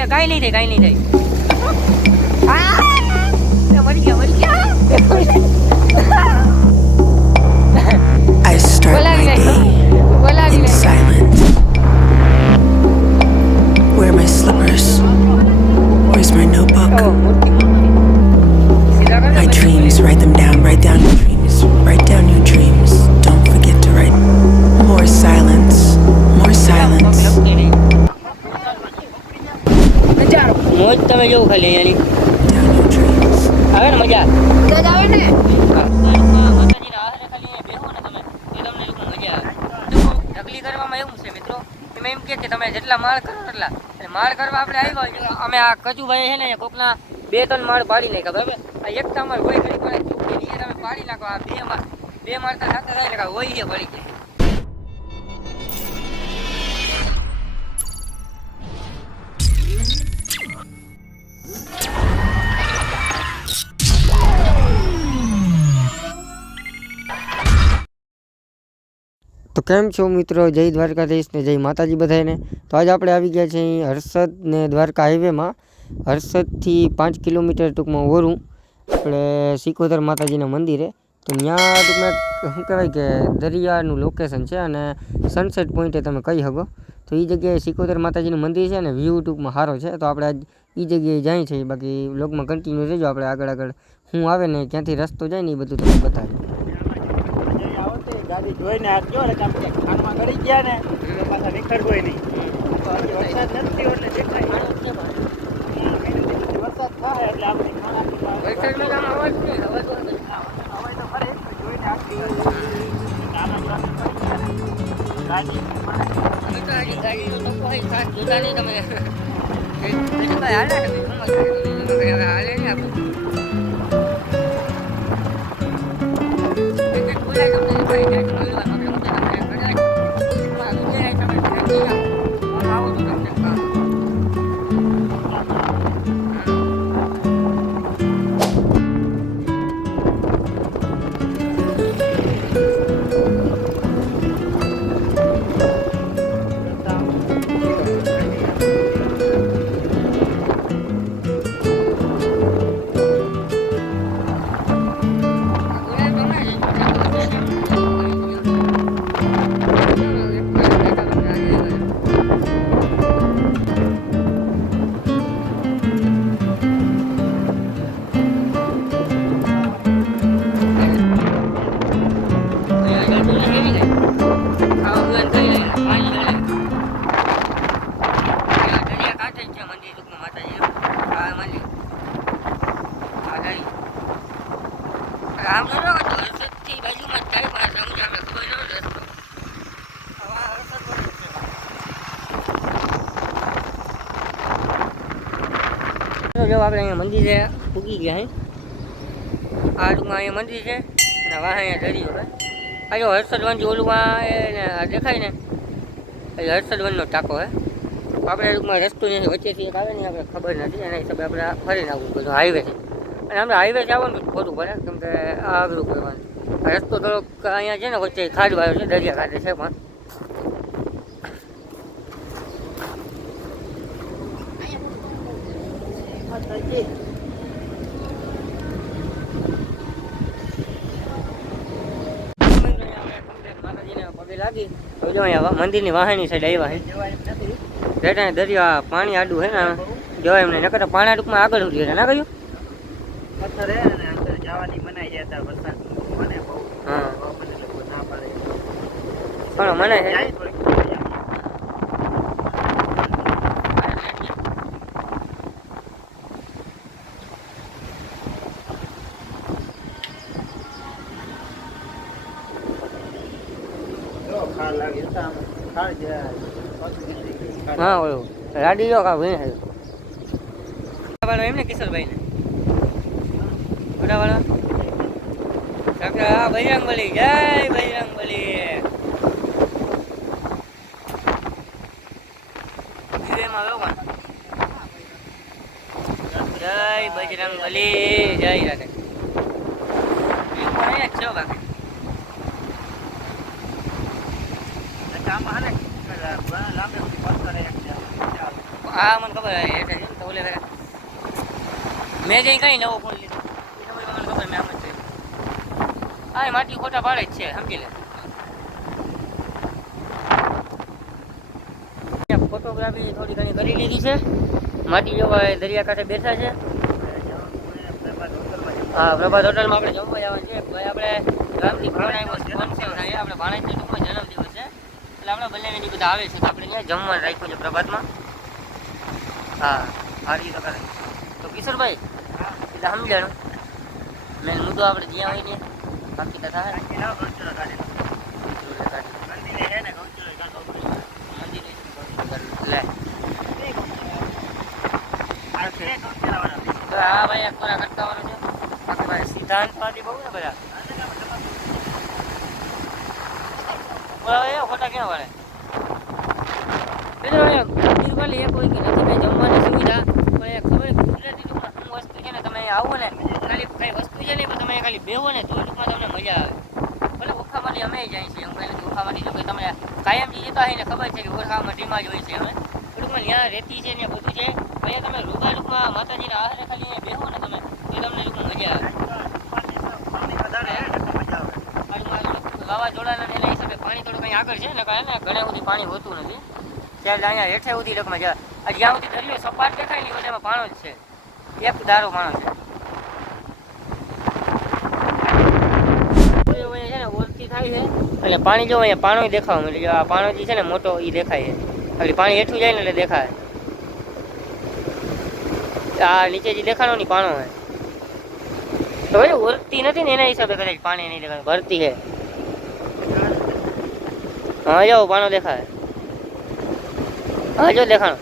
અહીંયા કાંઈ નહીં થાય કાંઈ નહીં થાય આ! મરી ગયા મરી ગયા I start બોલાવી my નાખ્યો day બોલાવી in નાખ્યો silence. Wear my slippers. Where's my notebook? ઓ, મૂર્તિ. સીધા કર ને My પછી. dreams, write them down. Write down your dreams. Write down your dreams. Don't forget to write. More silence. More silence. મોજ તમે જેવું ખાલી અહીંયાની. આવે ને મજા? આવે ને? માતાજીના ખાલી અહીંયા ને તમે તમને મજા આવે. જો કરવામાં એવું છે મિત્રો. એમાં એમ કે તમે જેટલા માળ કરો એટલા. અને માળ કરવા આપણે આવ્યા અમે આ કચુભાઈ છે ને કોકના બે ત્રણ માળ પાડી નાખ્યા બરાબર? આ એક હોય પડે તમે પાડી નાખો આ બે માળ. બે માળ તો સાથે થાય ને હોય છે પડી જાય. કેમ છો મિત્રો? જય દ્વારકાધીશ ને જય માતાજી બધાને તો આજે આપણે આવી ગયા છીએ હર્ષદ ને દ્વારકા હાઈવેમાં. હર્ષદથી પાંચ કિલોમીટર ટૂંકમાં ઓરું. આપણે સિકોદર માતાજીના મંદિરે. તો ત્યાં ટૂંકમાં શું કહેવાય કે દરિયાનું લોકેશન છે અને સનસેટ પોઈન્ટે તમે કહી શકો. તો એ જગ્યાએ સિકોદર માતાજીનું મંદિર છે અને વ્યૂ ટૂંકમાં સારો છે. તો આપણે આજ એ જગ્યાએ જાય છે. બાકી લોકમાં કન્ટિન્યુ રહેજો. આપણે આગળ આગળ હું આવે ને ક્યાંથી રસ્તો જાય ને એ બધું તમને બતાવીએ ગાડી જોઈને આ કયો ને કામ કે ગળી ગયા ને પાછા નીકળવોય નહીં. વરસાદ નથી એટલે દેખાય. વરસાદ થાય એટલે આપણે ગાડી હજી તમે હાલે. ને આપણું. મંદિરે પૂગી ગયા હે. આ ટૂંકમાં અહીંયા મંદિર છે, અને વાહ, અહીંયા દરિયો હે આ જો હર્ષદ વન ઓલું એને દેખાય ને, એ હર્ષદવનનો ટાંકો હે. આપણે ટૂંકમાં રસ્તો નથી, વચ્ચેથી એક આવે ને, આપણે ખબર નથી, એના હિસાબે આપણે ફરીને આવવું બધું હાઈવે છે અને આપણે હાઈવે આવવાનું તો ખોટું પડે, કેમ કે આ અઘરું કરવાનું. રસ્તો થોડોક અહીંયા છે ને, વચ્ચે ખાડવાળો છે, દરિયા કાંઠે છે પણ. માતાજીને લાગી તો જો અહીંયા મંદિરની વાહની સાઈડ આવ્યા છે દરિયા પાણી આડું હે ને જોવાય એમને નકર પાણી ટૂંકમાં આગળ ઉઠી છે ના કહ્યું? પથ્થર હે અંદર જવાની મનાઈ જાય ત્યાં વરસાદ મને બહુ હા. પણ મને છે જાય થોડીક મજા આવે. જો ખાર લાગી તો આમ ખાર જાય પાછું નીકળી ગયું. ખાર હા, ઓલું. રાડી જો કા ભાઈ વાળો એમને કિશોરભાઈ ને મોટા વાળો હા બજરંગ બલી જય બજરંગ બલી? જય બજરંગ બલી જય રાધે. એ પણ આમાં હે મેં જઈ કઈ નવો ફોન લીધો. મને ખબર મેં આમ જ હા એ માટલી ખોટા પાડે જ છે, સમજી લે. ફોટોગ્રાફી થોડી ઘણી કરી લીધી છે. માટી જેવા દરિયાકાંઠે બેઠા છે. હા, પ્રભાત હોટલમાં આપણે જમવા જવાનું છે. ભાઈ, આપણે ગામની ભાવના આવ્યો સ્પોન્સર થાય. આપણે ભાણેજનો ટૂંકમાં જન્મદિવસ એટલે આપણે બંને એની બધા આવે છે તો આપણે ત્યાં જમવાનું રાખ્યું છે પ્રભાતમાં? હા હારી તો કરે. તો કિશોરભાઈ એટલે સમજાણું. મેં મુદ્દો આપણે જ્યાં હોય ને બાકી તો થાય. આ ભાઈ એક કોરા. કરતા વાળો છે બાકી ભાઈ સિદ્ધાંતવાદી બહુ ને બધા. બોલા ખોટા ક્યાં વળે? બીજું ભાઈ એક હોય કે નથી ભાઈ જમવાની સુવિધા પણ એ ખબર છે ટૂંકમાં શું વસ્તુ છે ને તમે આવો ને ખાલી કઈ વસ્તુ છે ને પણ તમે ખાલી બેહો ને તો ટૂંકમાં તમને મજા આવે. ભલે ઓખામાંથી અમે જાય છીએ ઓખામાંથી જો કે તમે કાયમ જે જતા હોય ને ખબર છે કે ઓખામાં ટીમાં જ હોય છે અમે ટૂંકમાં ત્યાં રેતી છે ને બધું છે અહીંયા તમે રૂબા ટૂંકમાં માતાજીના આહારે ખાલી બેહો ને તમે તો તમને ટૂંકમાં મજા આવે. વાવાઝોડાના પાણી થોડું કંઈ આગળ છે ને કાંઈ ને ઘણા સુધી પાણી હોતું નથી. ત્યારે અહીંયા હેઠે સુધી લગમાં જાય આ જ્યાં સુધી દરિયો સપાટ દેખાય ને એ બધામાં પાણો જ છે. એક દારો પાણો છે. થાય છે. અને પાણી જો અહીંયા પાણો દેખાવા મળે આ પાણો જે છે ને મોટો એ દેખાય છે. ખાલી પાણી હેઠું જાય ને એટલે દેખાય. આ નીચે જે દેખાડો ની પાણો હોય. તો ઓળખતી નથી ને એના હિસાબે કદાચ પાણી નહીં દેખાય. ભરતી છે. હા જો પાણો દેખાય. હા જો દેખાણો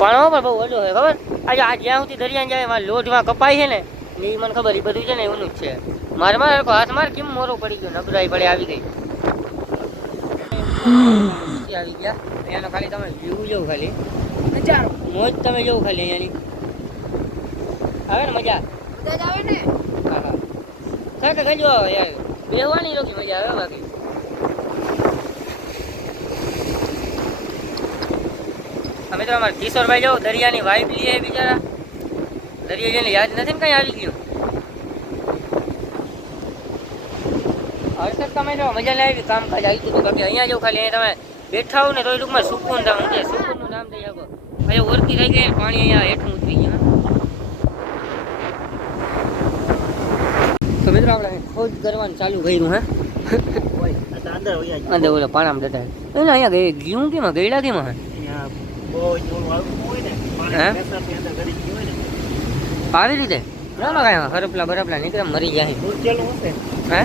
પાણો પણ બહુ ઓછો હોય ખબર? આજે આ જ્યાં સુધી દરિયા જાય એમાં લોઢમાં કપાય છે ને એ મને ખબર એ બધું છે ને એનું જ છે. મારે મારે હાથ માર કેમ મોરો પડી ગયો? નબળાઈ પડે આવી ગઈ. આવી ગયા. અહીંયાનો ખાલી તમે વ્યૂ જોવો ખાલી. મોજ તમે જોવો ખાલી અહીંયાની. આવે ને મજા? આવે હા હા. કાંઈ કાંઈ ગજો આવે યાર. બેહવાની રોકી મજા આવે બાકી. અમે તો કિશોર કિશોરભાઈ જાઓ દરિયાની વાઈફ લઈએ બિચારા. દરિયા જઈને યાદ નથી ને કઈ આવી ગયું? હર્ષદ તમે જો મજા નહીં આવી કામકાજ આવી ગયું બાકી અહીંયા જો ખાલી અહીંયા તમે બેઠા હો ને તો એ ટૂંકમાં સુકૂન તમે ઊંચે સુકૂનનું નામ દઈ શકો ભાઈ ઓળખી થઈ ગઈ પાણી અહીંયા હેઠું ઉતરી ગયું તો મિત્રો આપણે ખોજ કરવાનું ચાલુ કર્યું હે. અંદર ઓલા પાણામાં જતા. અહીંયા ગયું કેમાં? ગયેલા કેમાં? હે? આવી રીતે? ના ના કાંઈ હરપલા બરપલા નીકળે મરી જાય. હે?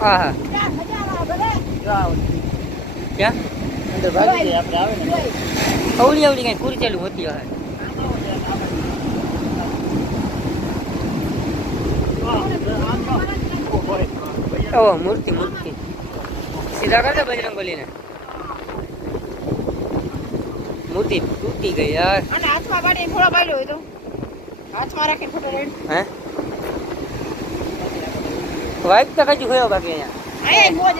હા હા. ક્યાં? અવળી અવળી કઈ કુરચેલું હોતી હે ઓ મૂર્તિ મૂર્તિ. સીધા કરતા બજરંગ બલીને મૂર્તિ તૂટી ગઈ યાર. અને હાથમાં પાડીને થોડો પાડ્યો હોય તો. હાથમાં રાખીને ફોટો રેડ. હે? વાઇક તો કજુ ગયો બાકી અહીંયા. મોજ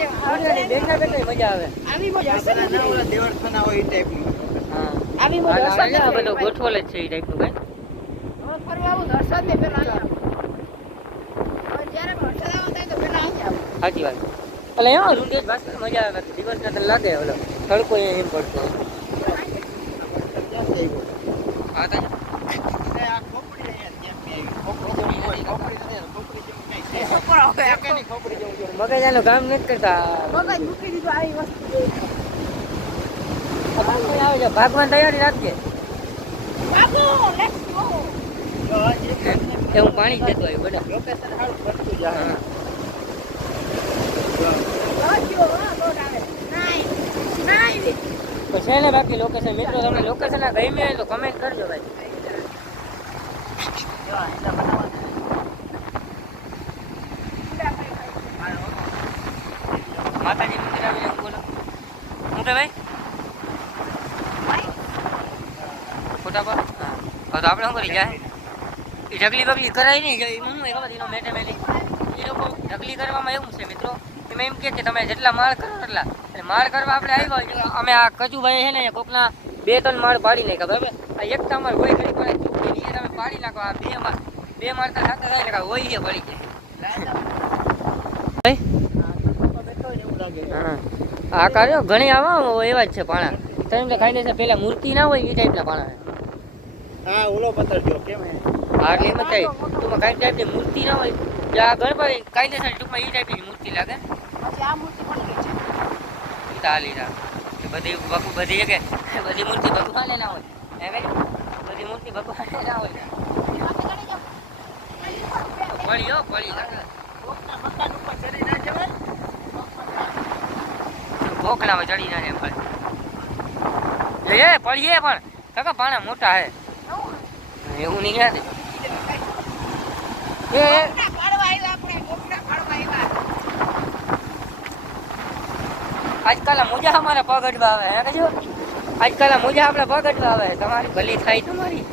બેઠા બેઠા મજા આવે. આવી મોજ હા. આવી બધો ગોઠવલ જ છે એ ટાઈપનું. સાચી વાત. એટલે એમાં રૂંઢેજ ભાસ્કર મજા આવે. દિવસ ના લાગે ઓલો તડકો અહીંયા એમ પડતો હા તા છોકરો હવે આખો મગજ કામ નથી કરતા. મગજ મૂકી દીધું આવી વસ્તુ ભાગવાની તૈયારી રાખજે હું પાણી જ જતો આવ્યું બધા હા. જોજો, હા, બોટ આવે. નાઈ. નાઈ. તો છે ને બાકી લોકેશન મિત્રો, તમને લોકેશન આ ગમે તો કમેન્ટ કરજો ભાઈ. મંદિર આવીને હું બોલો. હું કે ભાઈ? પર? હા. તો આપણે શું કરી ઢગલી બગલી કરાય નહીં એ હું ખબર, એનો મેટે એ લોકો ઢગલી કરવામાં એવું છે મિત્રો. એમાં એમ કે તમે જેટલા માળ કરો એટલા ને માળ કરવા આપણે આવ્યા હોય, અમે આ કચુભાઈ છે ને કોકના બે ત્રણ માળ પાડી નાખ્યા બરાબર? આ એક તો અમારે હોય ઘડી પડે ચૂકી નહીં તમે પાડી નાખો આ બે માળ. બે માળ તો સાથે રહી નાખા હોય છે પડી જાય. ભાઈ? હા. આ કાર્યો ઘણી આવા એવા જ છે પાણા. તમે તો ખાઈ દેશે પેલા મૂર્તિ ના હોય એ ટાઈપના પાણા છે. હા ઓલો પથ્થર જો કેમ હે? એટલે એમ થાય ટૂંકમાં કાંઈ ટાઈપની મૂર્તિ ના હોય. જે આ ગણપતિ કાયદેસર ટૂંકમાં એ ટાઈપની મૂર્તિ લાગે. પછી આ મૂર્તિ પણ ગઈ છે ચાલી રા બધી ભગુ બધી કે બધી મૂર્તિ ભગવાને ના હોય. હે ભાઈ? બધી મૂર્તિ ભગવાને ના હોય. એમાંથી ગણી જાઓ. પડી હો, પડી. લાગે કોકના મકાન ઉપર ચડી ના જવાય ભોખલામાં ચડી ના જાય પડી એ પડીએ પણ. કાકા, પાણા મોટા હે. એવું નહીં યાદ. એ એ કોકના પાડવા આવ્યા આપણે, કોકના પાડવા આવ્યા. આજકાલ આ અમારે અમારા પગ અડવા આવે, હે કજો આજકાલ આ આપણે આપણા પગ આવે. તમારી ભલી થાય તમારી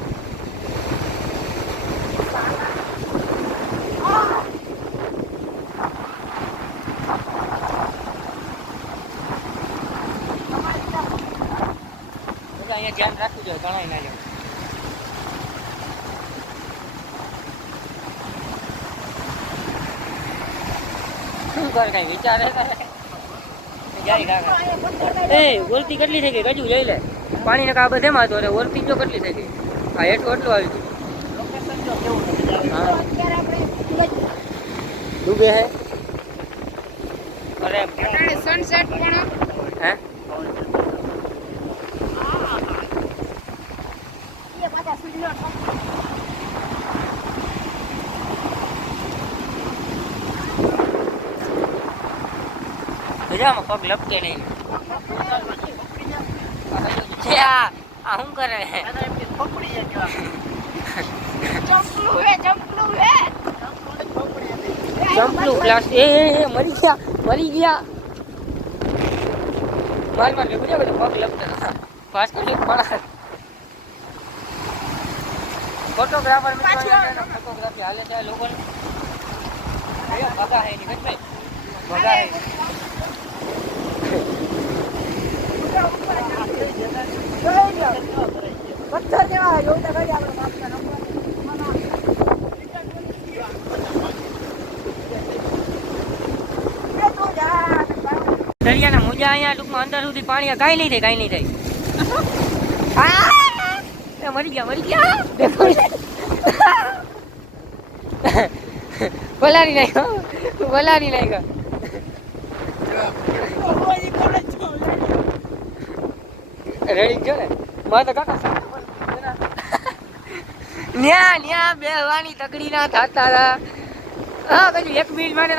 અહીંયા ધ્યાન રાખવું જોઈએ ઘણા ના જાય શું કરે, કઈ વિચારે કરે એ ઓલતી કેટલી થઈ ગઈ? કજુ જઈ લે. પાણી નકા આ બધે માં તો રે ઓલતી જો કેટલી થઈ ગઈ? આ એટલું એટલું આવી ગયું. હા. ડૂબે હે? અરે સનસેટ પણ હે. પાછા સૂર્યનો ટપ મજામાં પગ લપકે નહીં. છે આ આ શું કરે? હે આના એમની ખોપડી એ કહેવાય. ચંપલું હે ચંપલું હે. ખોપડી હતી. ચંપલું ગ્લાસ એ એ એ મરી ગયા મરી ગયા. માર માર લેવું જાય બધું પગ લપકે પાસ કરી પડા ફોટોગ્રાફર મિત્રો ફોટોગ્રાફી હાલે છે લોકો ભગા હે ની ભાઈ. ભગા હે. દરિયાના મોજા અહીંયા ટૂંકમાં અંદર સુધી પાણી કાંઈ નહીં થાય, કાંઈ નહીં થાય! મરી ગયા મરી ગયા. બોલાવી નાખ્યો બોલાવી નાખ્યો. રેડી જો ને? મારે તો કાકા ન્યા ન્યા બેહવાની તકડી ના થાતા હતા હા કજુ એક મિનિટ માટે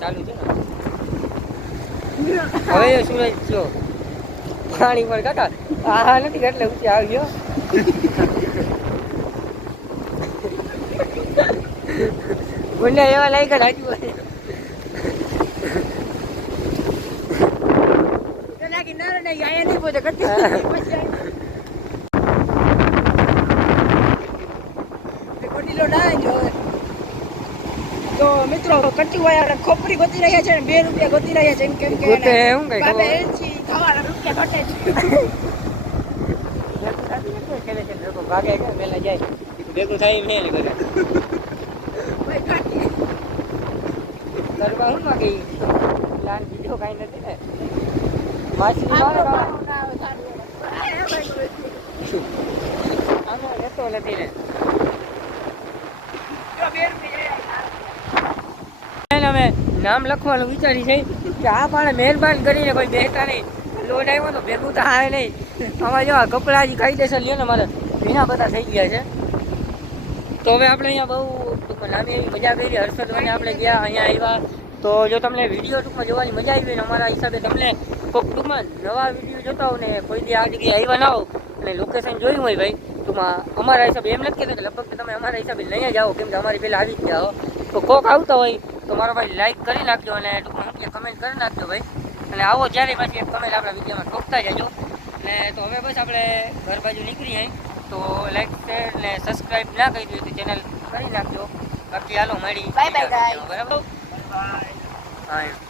ચાલુ છે હવે સુરજ થયો પાણી પર કાકા આ નથી એટલે ઊંચી આવ્યો. મને એવા લાગ્યા રાજુ પેલા કિનારે નહીં આયા નહીં પોતે કરતી પછી કોટીલો ના જો તો મિત્રો કટુભાઈ આપણે ખોપડી ગોતી રહ્યા છે ને બે રૂપિયા ગોતી રહ્યા છે એમ કેમ કે ગોતે એમ કઈ બાબે એલચી ખાવાના રૂપિયા ઘટે છે. ભાગે કે જાય ભેગું થાય મેં કરે. ગરબા શું માગે પ્લાન બીજો કાંઈ નથી ને. માછલી આવે અમે નામ લખવાનું વિચારી છે. કે આ પાણે મહેરબાન કરીને કોઈ બેઠા નહીં લોડ આવ્યો તો ભેગું તો આવે નહીં. આમાં જો કપડાં કપડાં હજી કાયદેસર લ્યો ને મારે ભીના બધા થઈ ગયા છે. તો હવે આપણે અહીંયા બહુ નાની એવી મજા કરી. હર્ષદ મને આપણે ગયા, અહીંયા આવ્યા. તો જો તમને વીડિયો ટૂંકમાં જોવાની મજા આવી ને અમારા હિસાબે તમને કોઈક ટૂંકમાં નવા વીડિયો જોતા હોવ ને કોઈ દી આ જગ્યાએ આવ્યા ના હો અને લોકેશન જોયું હોય ભાઈ ટૂંકમાં અમારા હિસાબે એમ નથી કહેતો કે લગભગ તમે અમારા હિસાબે નહીં જ આવો કેમ કે અમારી પહેલાં આવી જ જાઓ તો કોક આવતા હોય તો મારો ભાઈ લાઇક કરી નાખજો અને ટૂંકમાં કમેન્ટ કરી નાખજો ભાઈ. અને આવો જ્યારે પાછી એક કમેન્ટ આપણા વિડીયોમાં ઠોકતા જજો. અને તો હવે બસ આપણે ઘર બાજુ નીકળી જાય તો લાઇક શેર ને સબસ્ક્રાઈબ ના કરી દીધું તો ચેનલ કરી નાખજો. બાકી હાલો મળી Bye bye, બરાબર? હા એમ.